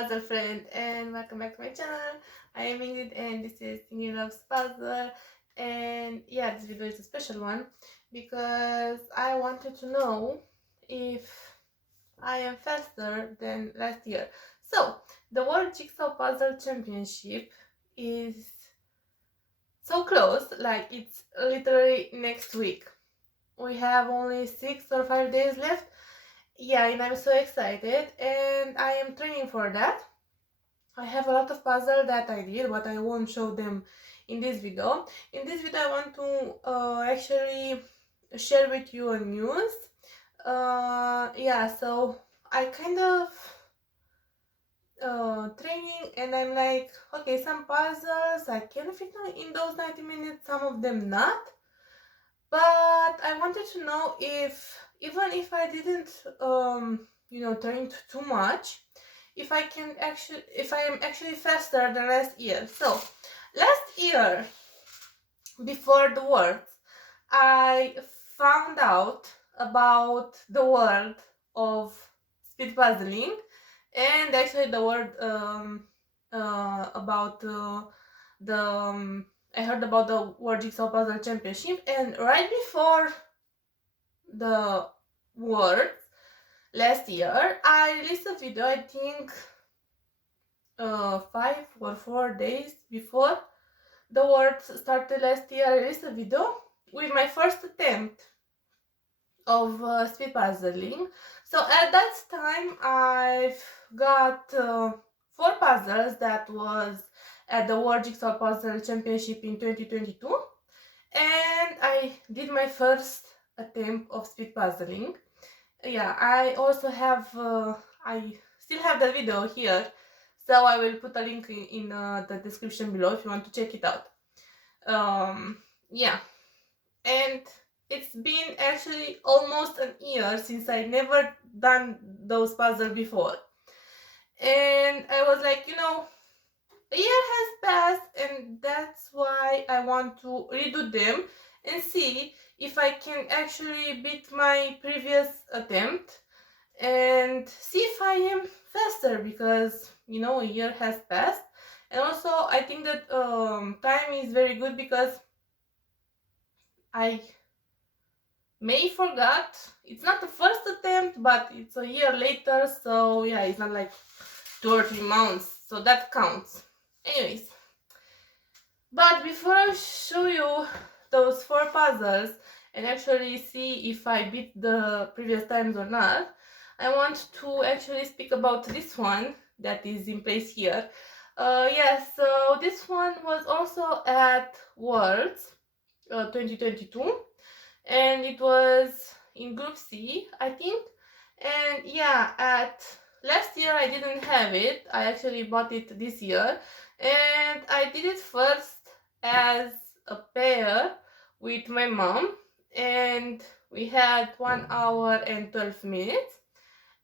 puzzle friend, and welcome back to my channel. I am Ingrid and this is Ingrid Loves Puzzle. And yeah, this video is a special one because I wanted to know if I am faster than last year. So the World Jigsaw Puzzle Championship is so close, like it's literally next week. We have only 6 or 5 days left. Yeah, and I'm so excited and I am training for that. I have a lot of puzzles that I did, but I won't show them in this video. In this video I want to actually share with you a news. Yeah, so I kind of training and I'm like, okay, some puzzles I can fit in those 90 minutes, some of them not. But I wanted to know if, even if I didn't, train too much, if I am actually faster than last year. So, last year, before the words, I found out about the world of speed puzzling, and actually the word about the I heard about the World Jigsaw Puzzle Championship, and right before the World last year, I released a video, I think 5 or 4 days before the World started last year. I released a video with my first attempt of speed puzzling. So at that time, I've got 4 puzzles that was at the World Jigsaw Puzzle Championship in 2022, and I did my first attempt of speed puzzling. Yeah, I also have I still have the video here, so I will put a link in the description below if you want to check it out. Yeah, and it's been actually almost an year since I never done those puzzles before, and I was like, a year has passed, and that's why I want to redo them and see if I can actually beat my previous attempt and see if I am faster, because a year has passed. And also I think that time is very good because I may forgot. It's not the first attempt, but it's a year later, so yeah, it's not like 2 or 3 months, so that counts. Anyways, but before I show you those 4 puzzles and actually see if I beat the previous times or not, I want to actually speak about this one that is in place here. Yeah, so this one was also at Worlds 2022, and it was in Group C, I think. And yeah, at last year I didn't have it. I actually bought it this year, and I did it first as a pair with my mom, and we had 1 hour and 12 minutes.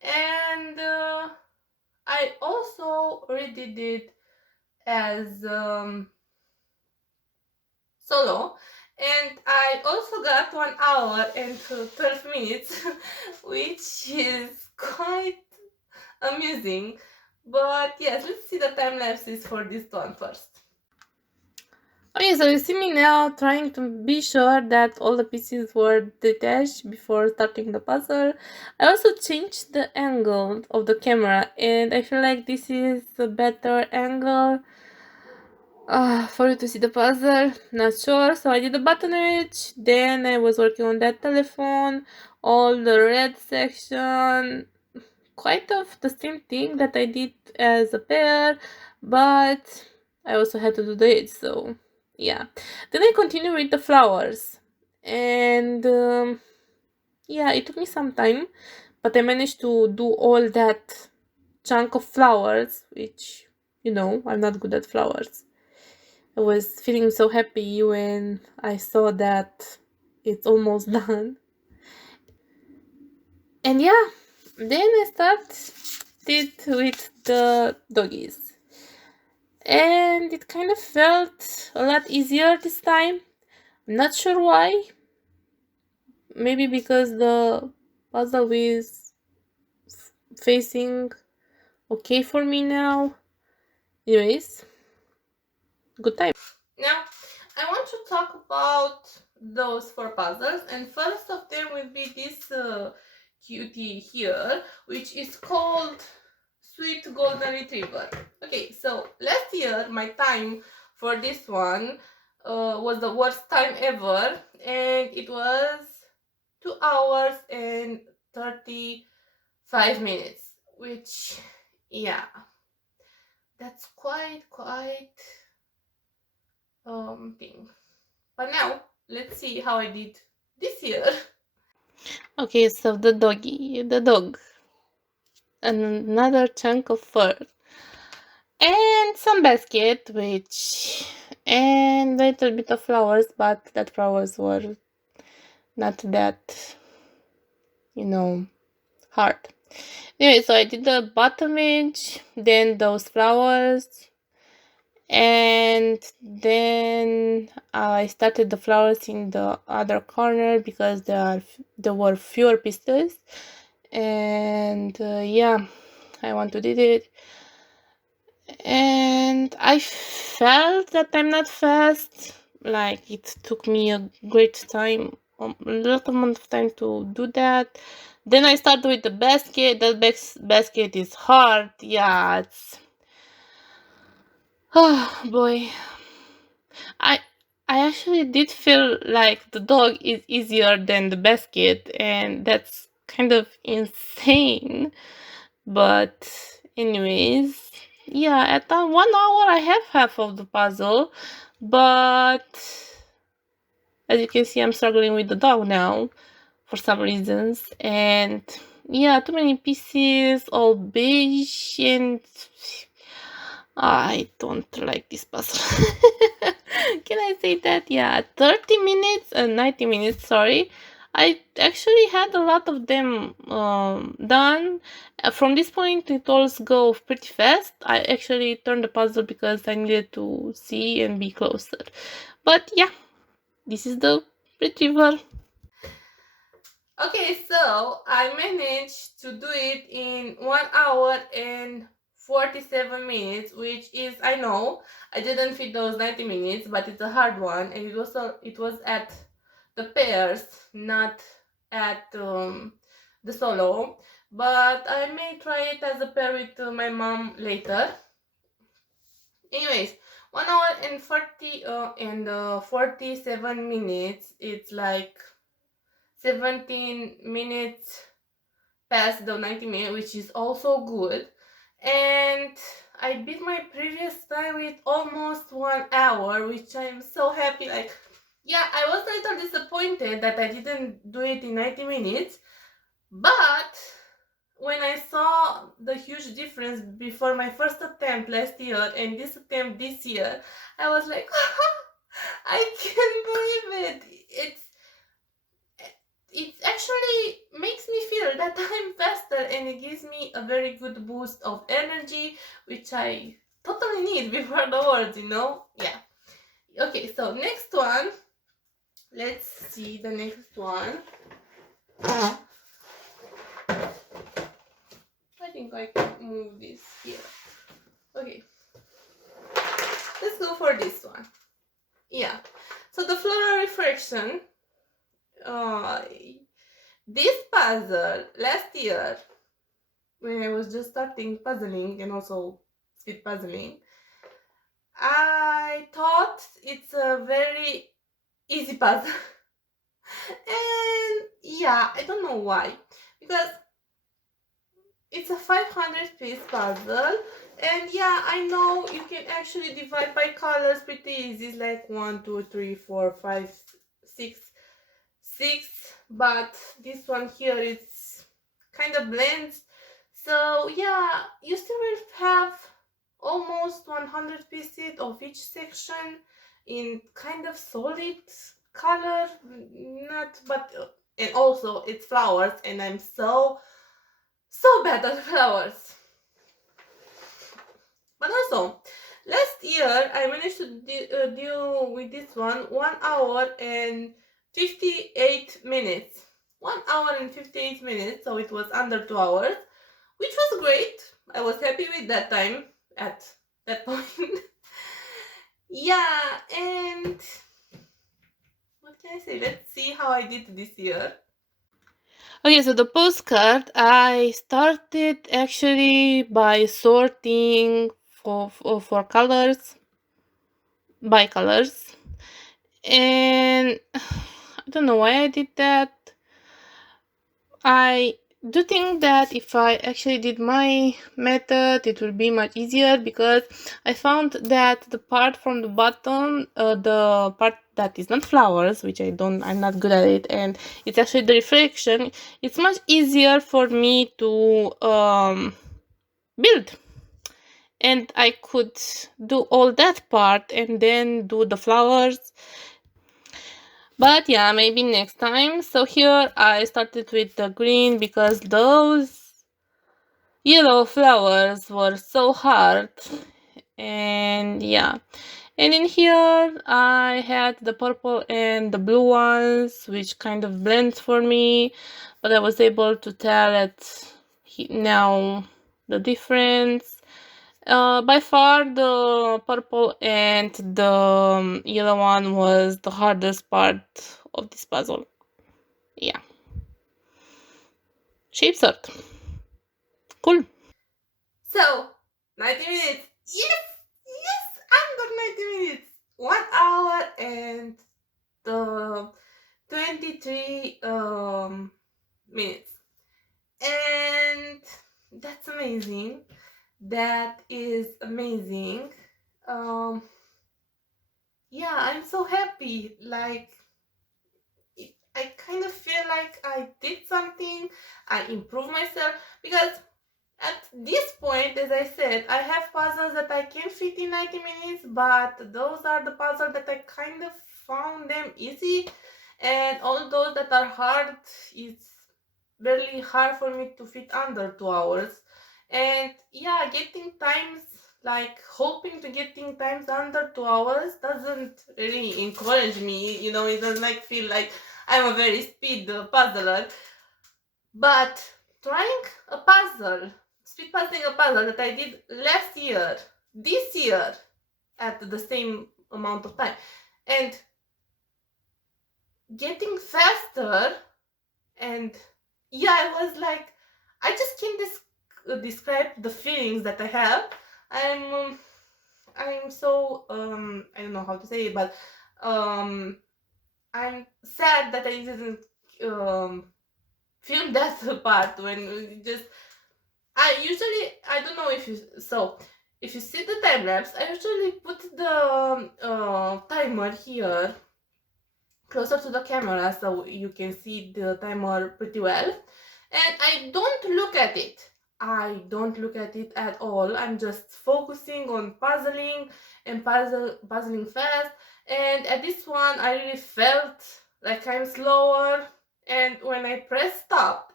And I also redid it as solo, and I also got 1 hour and 12 minutes, which is quite amusing. But yes, let's see the time lapses for this one first. Okay, so you see me now trying to be sure that all the pieces were detached before starting the puzzle. I also changed the angle of the camera, and I feel like this is a better angle for you to see the puzzle. Not sure. So I did the button edge, then I was working on that telephone, all the red section, quite of the same thing that I did as a pair, but I also had to do the edge, so yeah. Then I continued with the flowers, and yeah, it took me some time, but I managed to do all that chunk of flowers, which, I'm not good at flowers. I was feeling so happy when I saw that it's almost done. And yeah, then I started with the doggies. And it kind of felt a lot easier this time. I'm not sure why. Maybe because the puzzle is facing okay for me now. Anyways, good time. Now, I want to talk about those 4 puzzles, and first of them will be this cutie here, which is called Sweet Golden Retriever. Okay, so last year my time for this one was the worst time ever, and it was 2 hours and 35 minutes, which, yeah, that's quite thing. But now, let's see how I did this year. Okay, so the dog, another chunk of fur, and some basket, which and a little bit of flowers, but that flowers were not that, hard. Anyway, so I did the bottom edge, then those flowers, and then I started the flowers in the other corner because there were fewer pieces, and yeah, I want to did it, and I felt that I'm not fast. Like it took me a great time, a lot amount of time to do that. Then I started with the basket. That basket is hard. Yeah, it's oh boy. I I actually did feel like the dog is easier than the basket, and that's kind of insane. But anyways, yeah, at that 1 hour I have half of the puzzle, but as you can see, I'm struggling with the dog now for some reasons, and yeah, too many pieces, all beige, and I don't like this puzzle. Can I say that? Yeah, 30 minutes and 90 minutes, sorry. I actually had a lot of them done. From this point, it all goes pretty fast. I actually turned the puzzle because I needed to see and be closer. But yeah, this is the retriever. Okay, so I managed to do it in 1 hour and 47 minutes, which is, I know, I didn't fit those 90 minutes, but it's a hard one, and it was at the pairs, not at the solo. But I may try it as a pair with my mom later. Anyways, 1 hour and 47 minutes. It's like 17 minutes past the 90 minutes, which is also good. And I beat my previous time with almost 1 hour, which I'm so happy. Like, yeah, I was a little disappointed that I didn't do it in 90 minutes, but when I saw the huge difference before my first attempt last year and this attempt this year, I was like, I can't believe it. It actually makes me feel that I'm faster, and it gives me a very good boost of energy, which I totally need before the words. Yeah. Okay, so next one. Let's see the next one. I think I can move this here. Okay. Let's go for this one. Yeah. So the floral refraction. Uh, this puzzle last year, when I was just starting puzzling and also speed puzzling, I thought it's a very easy puzzle. And yeah, I don't know why. Because it's a 500 piece puzzle. And yeah, I know you can actually divide by colors pretty easy. It's like 1, 2, 3, 4, 5, 6, 6. But this one here, it's kind of blends. So yeah, you still will have almost 100 pieces of each section in kind of solid color, not but and also it's flowers, and I'm so bad at flowers. But also, last year I managed to deal with this 1 hour and 58 minutes. 1 hour and 58 minutes, so it was under 2 hours, which was great. I was happy with that time at that point. Yeah, and what can I say? Let's see how I did this year. Okay, so the postcard, I started actually by sorting for colors, by colors. And I don't know why I did that. I do think that if I actually did my method, it will be much easier, because I found that the part from the bottom, the part that is not flowers, which I'm not good at it, and it's actually the reflection, it's much easier for me to build. And I could do all that part and then do the flowers. But yeah, maybe next time. So here I started with the green because those yellow flowers were so hard. And yeah. And in here I had the purple and the blue ones, which kind of blends for me. But I was able to tell it now the difference. By far, the purple and the yellow one was the hardest part of this puzzle. Yeah. Shape sort. Cool. So, 90 minutes. Yes! Yes! Under 90 minutes. 1 hour and 23 minutes. And that's amazing. That is amazing. Um, yeah, I'm so happy. Like, I kind of feel like I did something, I improved myself, because at this point, as I said, I have puzzles that I can fit in 90 minutes, but those are the puzzles that I kind of found them easy, and all those that are hard, it's really hard for me to fit under 2 hours. And yeah, getting times, like hoping to getting times under 2 hours doesn't really encourage me, it doesn't like feel like I'm a very speed puzzler. But trying a puzzle, speed puzzling a puzzle that I did last year, this year, at the same amount of time, and getting faster, and yeah, I was like, I just can't describe the feelings that I have. I'm so I don't know how to say it, but I'm sad that I didn't film that part when we just I don't know if you see the time lapse, I usually put the timer here closer to the camera so you can see the timer pretty well. And I don't look at it. I don't look at it at all. I'm just focusing on puzzling and puzzling fast. And at this one, I really felt like I'm slower. And when I press stop,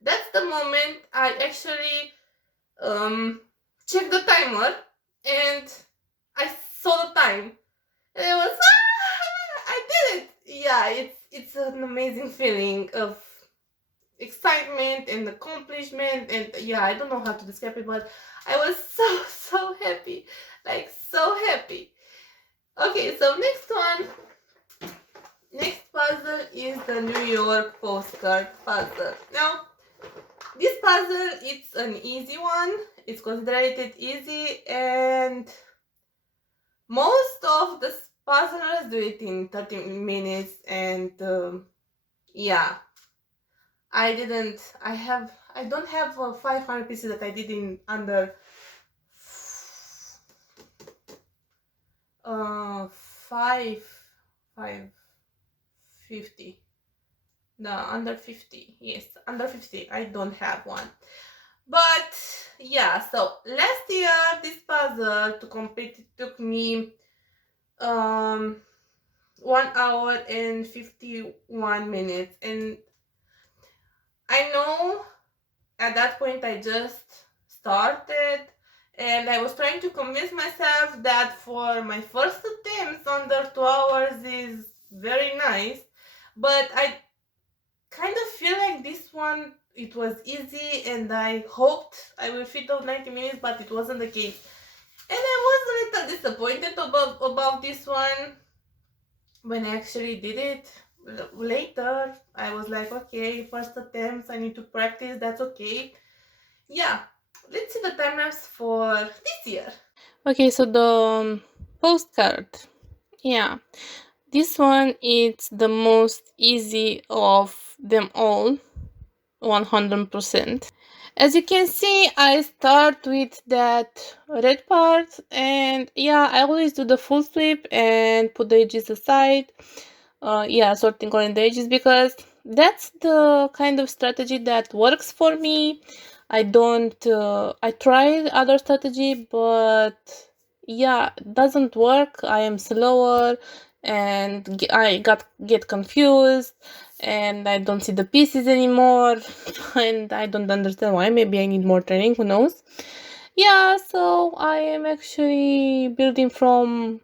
that's the moment I actually checked the timer and I saw the time. And it was I did it. Yeah, it's an amazing feeling of excitement and accomplishment, and yeah, I don't know how to describe it, but I was so happy, like so happy. Okay, so next puzzle is the New York postcard puzzle. Now this puzzle, it's an easy one, it's considered easy, and most of the puzzlers do it in 30 minutes. And yeah, I don't have 500 pieces that I did in under 550. No, under 50. Yes, under 50. I don't have one. But yeah, so last year this puzzle to complete it took me 1 hour and 51 minutes. And I know at that point I just started, and I was trying to convince myself that for my first attempts under 2 hours is very nice, but I kind of feel like like this one, it was easy, and I hoped I will fit those 90 minutes, but it wasn't the case. And I was a little disappointed about this one when I actually did it. Later, I was like, okay, first attempts, I need to practice, that's okay. Yeah, let's see the time lapse for this year. Okay, so the postcard. Yeah, this one is the most easy of them all, 100%. As you can see, I start with that red part, and yeah, I always do the full sweep and put the edges aside. Yeah, sorting on the edges, because that's the kind of strategy that works for me. I don't I tried other strategy, but yeah, it doesn't work. I am slower, and I get confused, and I don't see the pieces anymore. And I don't understand why. Maybe I need more training, who knows. Yeah, so I am actually building from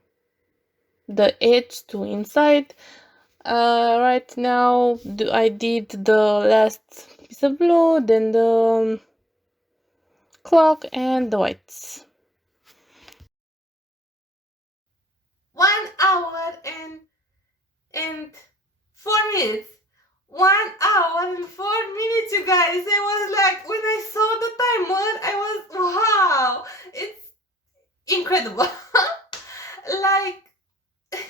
the edge to inside. Right now, I did the last piece of blue, then the clock, and the whites. 1 hour and 4 minutes. 1 hour and 4 minutes, you guys. I was like, when I saw the timer, I was, wow, it's incredible. Like,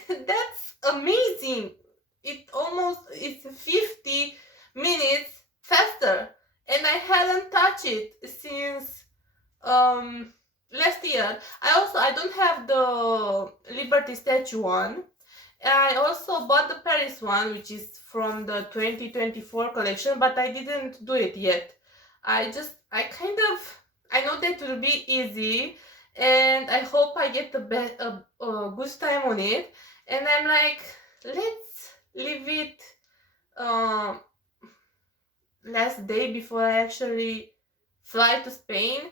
that's amazing. It's 50 minutes faster, and I hadn't touched it since last year. I don't have the Liberty Statue one. I also bought the Paris one, which is from the 2024 collection, but I didn't do it yet. I know that will be easy, and I hope I get a good time on it. And I'm like, let's leave it um, last day before I actually fly to Spain,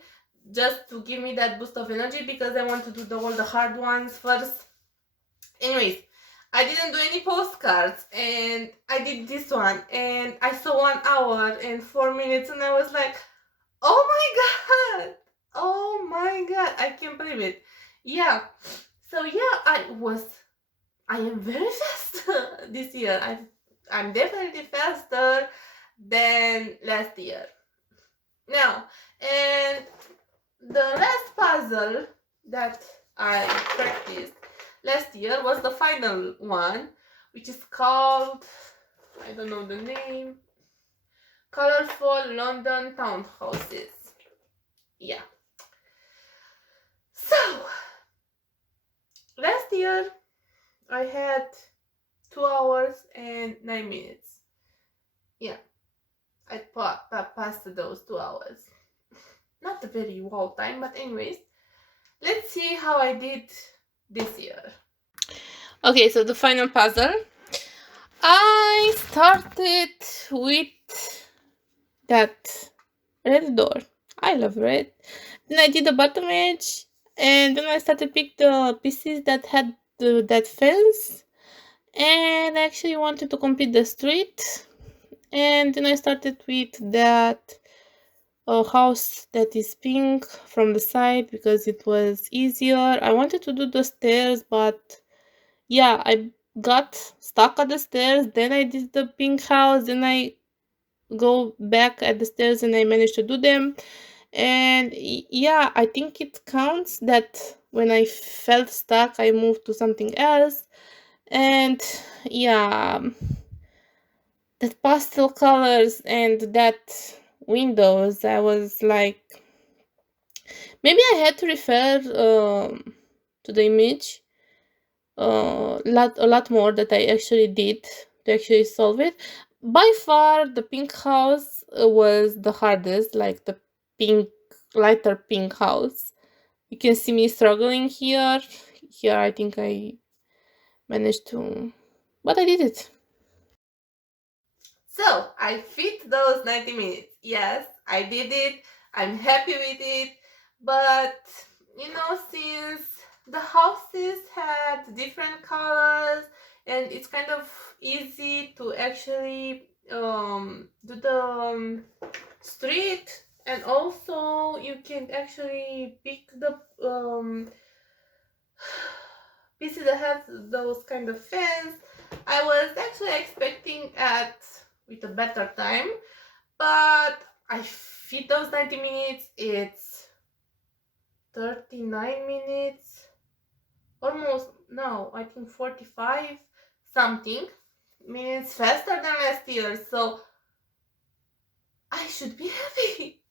just to give me that boost of energy, because I want to do all the hard ones first. Anyways, I didn't do any postcards, and I did this one, and I saw 1 hour and 4 minutes, and I was like, oh my god! Oh my god, I can't believe it. Yeah. So yeah, I am very fast this year. I'm definitely faster than last year. Now, and the last puzzle that I practiced last year was the final one, which is called, I don't know the name, Colorful London Townhouses. Yeah. So, last year I had 2 hours and 9 minutes. Yeah, I passed those 2 hours. Not a very wow time, but anyways, let's see how I did this year. Okay, so the final puzzle. I started with that red door. I love red. Then I did the bottom edge, and then I started pick the pieces that had that fence, and I actually wanted to complete the street. And then I started with that house that is pink from the side, because it was easier. I wanted to do the stairs, but yeah, I got stuck at the stairs. Then I did the pink house. Then I go back at the stairs, and I managed to do them. And yeah, I think it counts that when I felt stuck, I moved to something else. And yeah, that pastel colors and that windows, I was like, maybe I had to refer to the image a lot more that I actually did to actually solve it. By far, the pink house was the hardest, like the pink, lighter pink house. You can see me struggling here. Here, I think I managed to, but I did it. So I fit those 90 minutes. Yes, I did it. I'm happy with it. But since the houses had different colors, and it's kind of easy to actually do the street, and also you can actually pick the pieces that have those kind of fans. I was actually expecting at with a better time, but I fit those 90 minutes. It's 39 minutes, almost, no, I think 45 something minutes faster than last year. So I should be happy.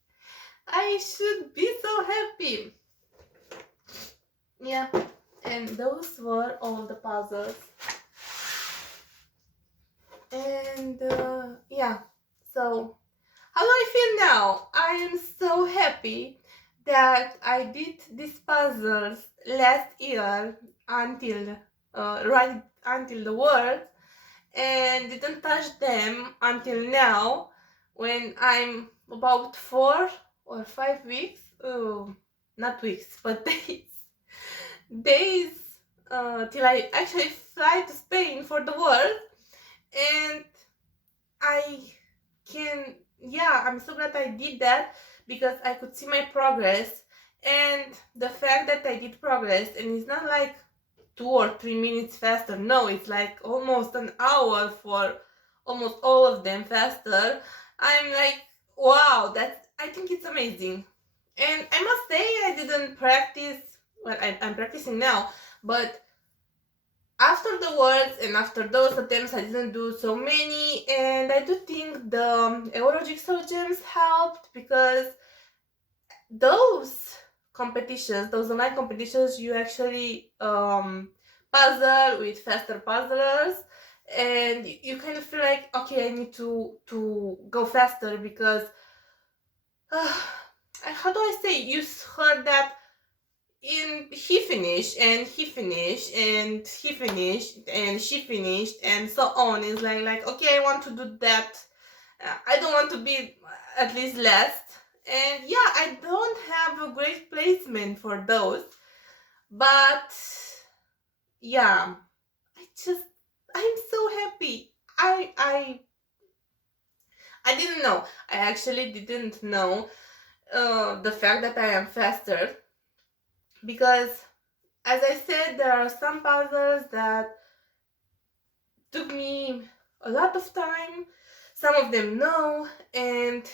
I should be so happy. Yeah, and those were all the puzzles. And yeah, so how do I feel now? I am so happy that I did these puzzles last year until right until the world, and didn't touch them until now when I'm about 4 or 5 weeks, not weeks, but days till I actually fly to Spain for the world. And I can, yeah, I'm so glad I did that because I could see my progress, and the fact that I did progress, and it's not like 2 or 3 minutes faster, no, it's like almost an hour for almost all of them faster. I'm like, wow, that's, I think it's amazing. And I must say, I didn't practice, well, I'm practicing now, but after the words and after those attempts, I didn't do so many, and I do think the Euro Jigsaw Gems helped because those competitions, those online competitions, you actually puzzle with faster puzzlers, and you kind of feel like, okay, I need to go faster because how do I say? You heard that in he finished and he finished and he finished and she finished and so on. It's like okay, I want to do that. I don't want to be at least last. And yeah, I don't have a great placement for those, but yeah, I'm so happy. I didn't know. I actually didn't know the fact that I am faster, because as I said, there are some puzzles that took me a lot of time, some of them no, and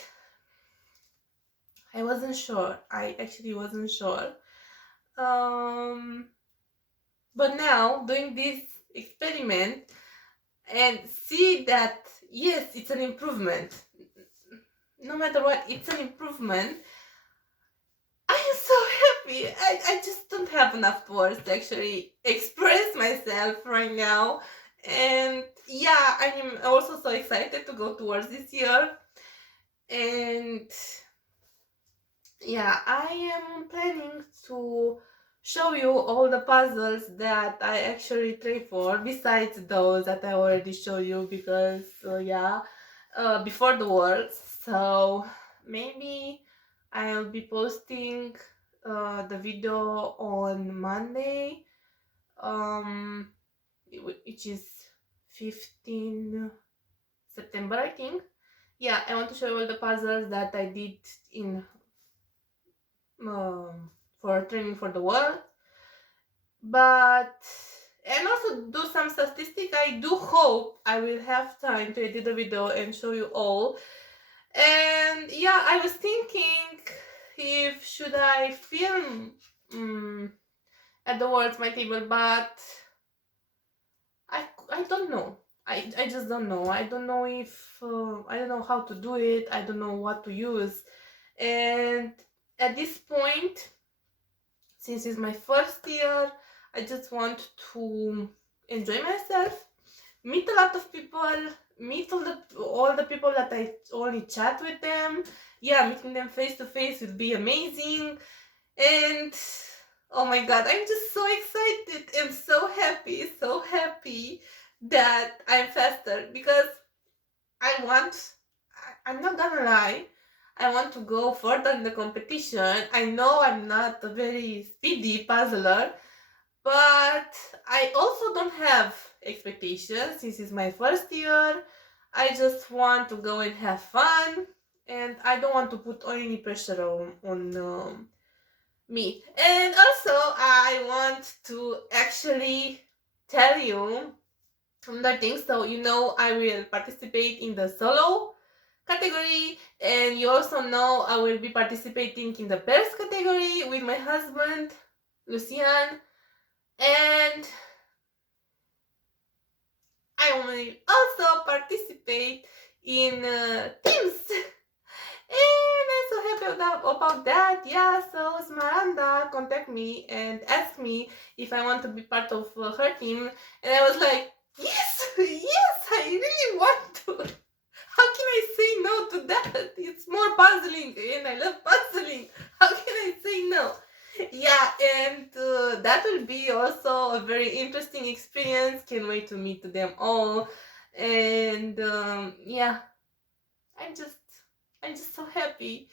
I wasn't sure. I actually wasn't sure. But now, doing this experiment and see that, yes, it's an improvement. No matter what, it's an improvement. I am so happy. I just don't have enough words to actually express myself right now. And yeah, I am also so excited to go towards this year. And yeah, I am planning to show you all the puzzles that I actually train for, besides those that I already showed you, because yeah, before the words. So maybe I'll be posting the video on Monday, um, which is 15 September, I think. Yeah, I want to show you all the puzzles that I did in for training for the world, but and also do some statistics. I do hope I will have time to edit the video and show you all. And yeah, I was thinking if should I film at the words my table, but I don't know. I just don't know. I don't know if I don't know how to do it. I don't know what to use. And at this point, since it's my first year, I just want to enjoy myself, meet a lot of people, meet all the people that I only chat with them. Yeah, meeting them face to face would be amazing. And oh my god, I'm just so excited and so happy that I'm faster, because I'm not gonna lie, I want to go further in the competition. I know I'm not a very speedy puzzler, but I also don't have expectations since it's my first year. I just want to go and have fun, and I don't want to put any pressure on me. And also, I want to actually tell you the things, so you know I will participate in the solo category, and you also know I will be participating in the pairs category with my husband Lucian, and I will also participate in teams. And I'm so happy about that. Yeah, so Smaranda contacted me and asked me if I want to be part of her team, and I was like, yes, yes, I really want to. How can I say no to that? It's more puzzling, and I love puzzling. How can I say no? Yeah, and that will be also a very interesting experience. Can't wait to meet them all. And yeah, I'm just I'm just so happy.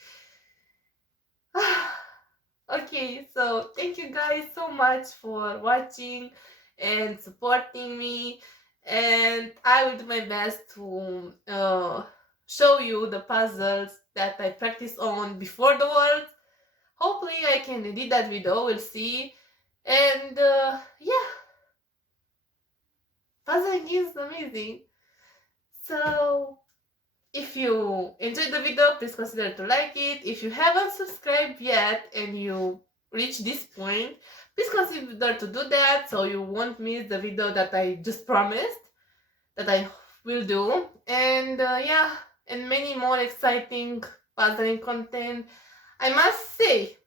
Okay, so thank you guys so much for watching and supporting me, and I will do my best to show you the puzzles that I practice on before the world. Hopefully I can edit that video, we'll see. And yeah, puzzling is amazing. So if you enjoyed the video, please consider to like it. If you haven't subscribed yet and you reach this point, please consider to do that so you won't miss the video that I just promised that I will do. And yeah, and many more exciting puzzling content. I must say,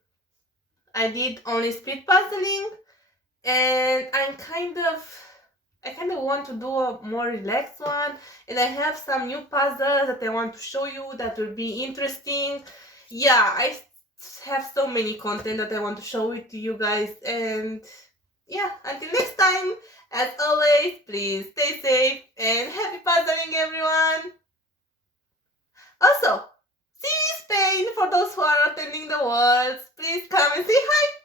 I did only speed puzzling, and I kind of want to do a more relaxed one, and I have some new puzzles that I want to show you that will be interesting. Yeah, I have so many content that I want to show it to you guys, and yeah, until next time, as always, please stay safe and happy puzzling, everyone. Also, see you in Spain for those who are attending the Worlds. Please come and say hi.